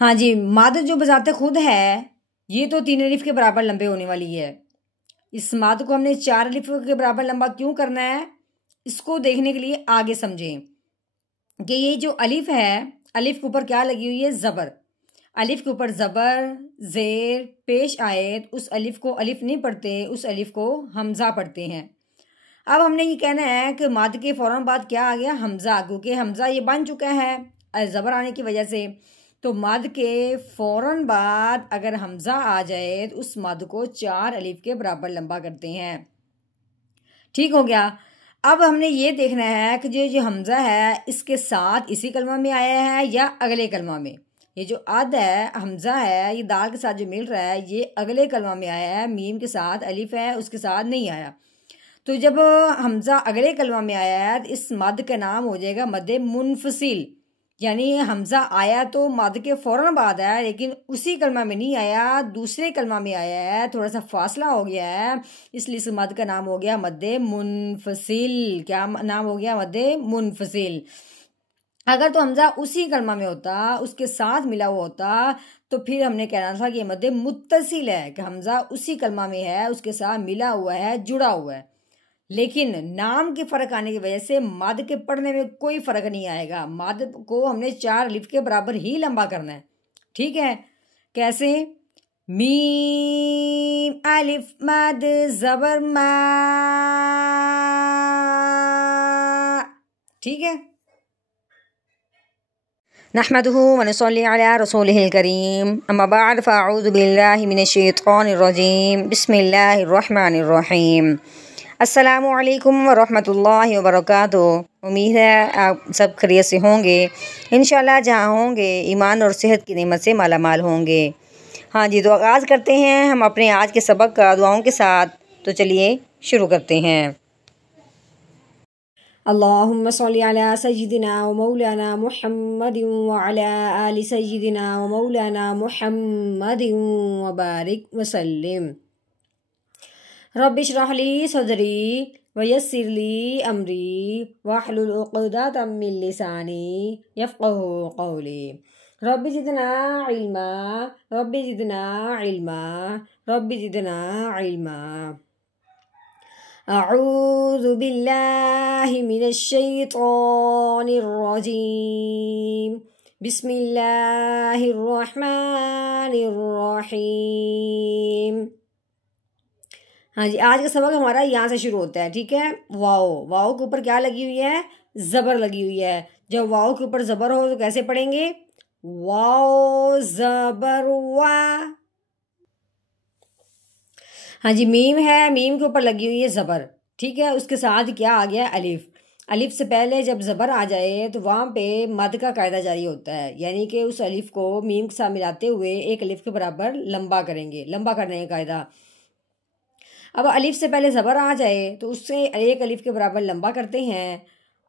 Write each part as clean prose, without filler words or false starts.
हाँ जी, मद जो बजाते खुद है ये तो 3 अलिफ के बराबर लंबे होने वाली है। इस मद को हमने 4 अलिफ के बराबर लंबा क्यों करना है, इसको देखने के लिए आगे समझें कि ये जो अलिफ है, अलिफ के ऊपर क्या लगी हुई है, जबर। अलिफ के ऊपर जबर जेर पेश आए, उस अलिफ को अलिफ नहीं पढ़ते, उस अलिफ को हमजा पढ़ते हैं। अब हमने ये कहना है कि मद के फौरन बाद क्या आ गया, हमजा, क्योंकि हमजा ये बन चुका है जबर आने की वजह से। तो मद के फौरन बाद अगर हमजा आ जाए तो उस मद को 4 अलिफ के बराबर लंबा करते हैं। ठीक हो गया। अब हमने ये देखना है कि जो हमजा है इसके साथ इसी कलमा में आया है या अगले कलमा में। ये जो अद है, हमजा है, ये दाल के साथ जो मिल रहा है ये अगले कलमा में आया है, मीम के साथ अलिफ है उसके साथ नहीं आया। तो जब हमजा अगले कलमा में आया है तो इस मद का नाम हो जाएगा मद मुनफसिल। यानी हमजा आया तो मद के फौरन बाद आया, लेकिन उसी कलमा में नहीं आया, दूसरे कलमा में आया है, थोड़ा सा फासला हो गया है, इसलिए इस मद का नाम हो गया मद मुनफसिल। क्या नाम हो गया, मद मुनफसिल। अगर तो हमजा उसी कलमा में होता, उसके साथ मिला हुआ होता, तो फिर हमने कहना था कि ये मद मुत्तसिल है, कि हमजा उसी कलमा में है, उसके साथ मिला हुआ है, जुड़ा हुआ है। लेकिन नाम के फर्क आने की वजह से मद के पढ़ने में कोई फर्क नहीं आएगा। मद को हमने 4 अलिफ के बराबर ही लंबा करना है। ठीक है, कैसे, मीम अलिफ मद जबर मा। ठीक है, नहमदुहु व नसल्ली अला रसूलिहिल करीम, अम्मा बाद फ़अऊज़ु बिल्लाहि मिनश शैतानिर रजीम, बिस्मिल्लाहिर रहमानिर रहीम। अस्सलामु अलैकुम व रहमतुल्लाहि व बरकातुहू। उम्मीद है आप सब खैरियत से होंगे। इंशाल्लाह जहाँ होंगे ईमान और सेहत की नेमत से माला माल होंगे। हाँ जी, तो आगाज़ करते हैं हम अपने आज के सबक का दुआओं के साथ। तो चलिए शुरू करते हैं। अल्लाहुम्मा सल्ली अला सय्यिदिना व मौलाना मुहम्मदिन व अला आलि सय्यिदिना व मौलाना मुहम्मदिन व बारिक व सल्लिम। रब्बि इश्रह ली सदरी व यस्सिर ली अमरी वहलुल उक़दतम मिन लिसानी यफ़क़हू क़ौली। Rabbi ज़िदना इल्मा, rabbi ज़िदना इल्मा, rabbi ज़िदना इल्मा। अऊज़ु बिल्लाहि मिनश शैतानिर रजीम, बिस्मिल्लाहिर रहमानिर रहीम। हाँ जी, आज का सबक हमारा यहाँ से शुरू होता है। ठीक है, वाओ, वाओ के ऊपर क्या लगी हुई है, जबर लगी हुई है। जब वाओ के ऊपर जबर हो तो कैसे पढ़ेंगे, वाओ जबर वा। हाँ जी, मीम है, मीम के ऊपर लगी हुई है जबर। ठीक है, उसके साथ क्या आ गया, अलिफ। अलिफ से पहले जब जबर आ जाए तो वहाँ पे मद का कायदा जारी होता है, यानी कि उस अलिफ को मीम के साथ मिलाते हुए एक अलिफ के बराबर लंबा करेंगे, लंबा करने का कायदा। अब अलिफ से पहले ज़बर आ जाए तो उससे एक अलिफ के बराबर लंबा करते हैं।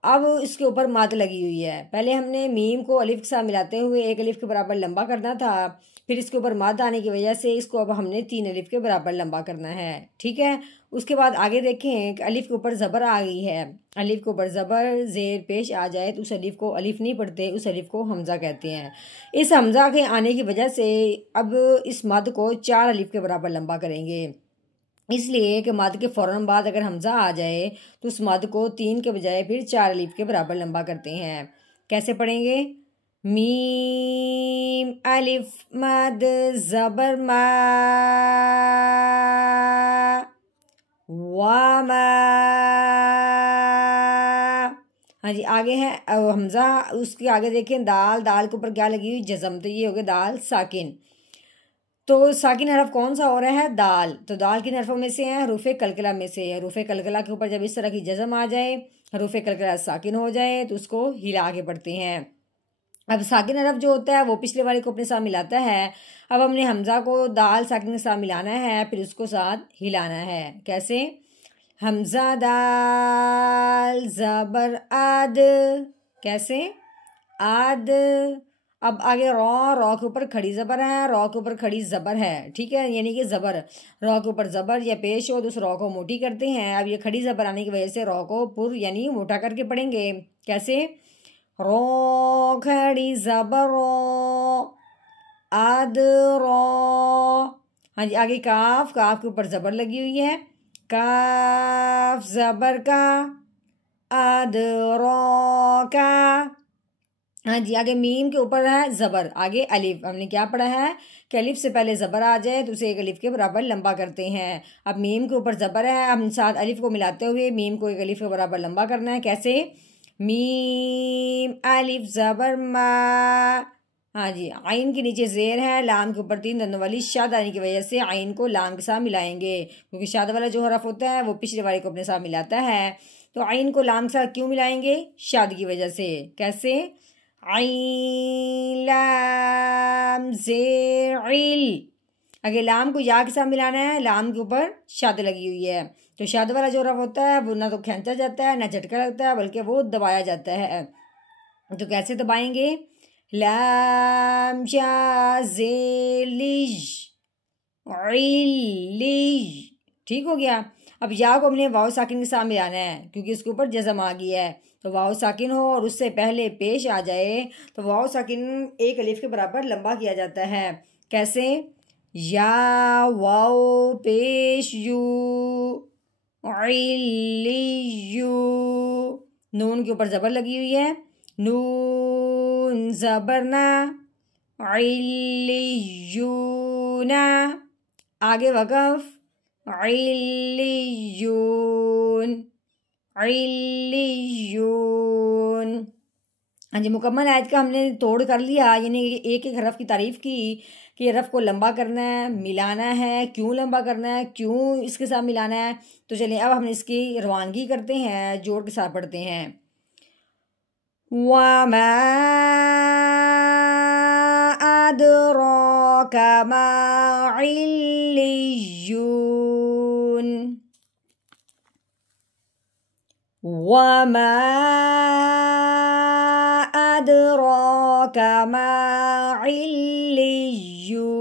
अब इसके ऊपर मद लगी हुई है, पहले हमने मीम को अलिफ के साथ मिलाते हुए एक अलिफ के बराबर लंबा करना था, फिर इसके ऊपर मद आने की वजह से इसको अब हमने 3 अलिफ के बराबर लंबा करना है। ठीक है, उसके बाद आगे देखें कि अलिफ के ऊपर ज़बर आ गई है, अलिफ के ऊपर ज़बर ज़ेर पेश आ जाए तो उस अलिफ को अलिफ नहीं पढ़ते, उस अलिफ को हमज़ा कहते हैं। इस हमज़ा के आने की वजह से अब इस मद को 4 अलिफ के बराबर लंबा करेंगे, इसलिए कि मद के फ़ौरन बाद अगर हमज़ा आ जाए तो उस मद को 3 के बजाय फिर 4 अलिफ के बराबर लंबा करते हैं। कैसे पढ़ेंगे, मीम अलिफ मद ज़बर मा वामा। हाँ जी, आगे है हमज़ा, उसके आगे देखें दाल, दाल के ऊपर क्या लगी हुई, जज़म, तो ये हो गया दाल साकिन। तो साकिन हरफ कौन सा हो रहा है, दाल। तो दाल किन हरफों में से है, हरूफे कलकला में से है। हरूफे कलकला के ऊपर जब इस तरह की जज़म आ जाए, हरूफे कलकला साकिन हो जाए तो उसको हिला के पढ़ते हैं। अब साकिन हरफ जो होता है वो पिछले वाले को अपने साथ मिलाता है। अब हमने हमज़ा को दाल साकिन के साथ मिलाना है, फिर उसको साथ हिलाना है। कैसे, हमज़ा दाल ज़बर आद, कैसे, आद। अब आगे रॉ, रॉ के ऊपर खड़ी ज़बर है, रॉ के ऊपर खड़ी ज़बर है। ठीक है, यानी कि ज़बर, रॉ के ऊपर ज़बर या पेश हो तो उस रॉ को मोटी करते हैं। अब ये खड़ी ज़बर आने की वजह से रॉ को पुर यानी मोटा करके पढ़ेंगे। कैसे, रॉ खड़ी ज़बर रॉ, अदरा। हाँ जी, आगे काफ, काफ के ऊपर ज़बर लगी हुई है, काफ ज़बर का, अदरा का। हाँ जी, आगे मीम के ऊपर है ज़बर, आगे अलिफ। हमने क्या पढ़ा है कि अलिफ से पहले ज़बर आ जाए तो उसे एक अलिफ के बराबर लंबा करते हैं। अब मीम के ऊपर ज़बर है, हम साथ अलिफ को मिलाते हुए मीम को एक अलिफ के बराबर लंबा करना है। कैसे? मीम अलिफ ज़बर मा। हाँ जी, आइन के नीचे ज़ेर है, लाम के ऊपर 3 दंदों वाली शाद आने की वजह से आइन को लाम के साथ मिलाएंगे, क्योंकि शाद वाला जो हरफ होता है वो पिछले वाले को अपने साथ मिलाता है। तो आइन को लाम के साथ क्यों मिलाएंगे? शाद की वजह से। कैसे? आइन लाम ज़ेर इल। अगर लाम को या के साथ मिलाना है, लाम के ऊपर शाद लगी हुई है, तो शाद वाला जो हरफ होता है वो ना तो खींचा जाता है ना झटका लगता है, बल्कि वो दबाया जाता है। तो कैसे दबाएंगे? लाम शा ज़ेर लिज लिज। ठीक हो गया। अब या को हमने वाव साकिन के साथ मिलाना है, क्योंकि इसके ऊपर जज़म आ गया है। तो वाव साकिन हो और उससे पहले पेश आ जाए तो वाव साकिन एक अलिफ के बराबर लंबा किया जाता है। कैसे? या वाव पेश यू यू। नून के ऊपर ज़बर लगी हुई है, नून ज़बर ना, इल्लियूना। आगे वक़फ़, इल्लियून इल्लियून। हाँ जी, मुकम्मल आयत का हमने तोड़ कर लिया, यानी एक एक हरफ की तारीफ़ की कि हरफ को लंबा करना है, मिलाना है, क्यों लंबा करना है, क्यों इसके साथ मिलाना है। तो चलिए अब हम इसकी रवानगी करते हैं, जोड़ के साथ पढ़ते हैं। वमा अदराका मा इल्लियून। वमा अदराका मा इल्लियून।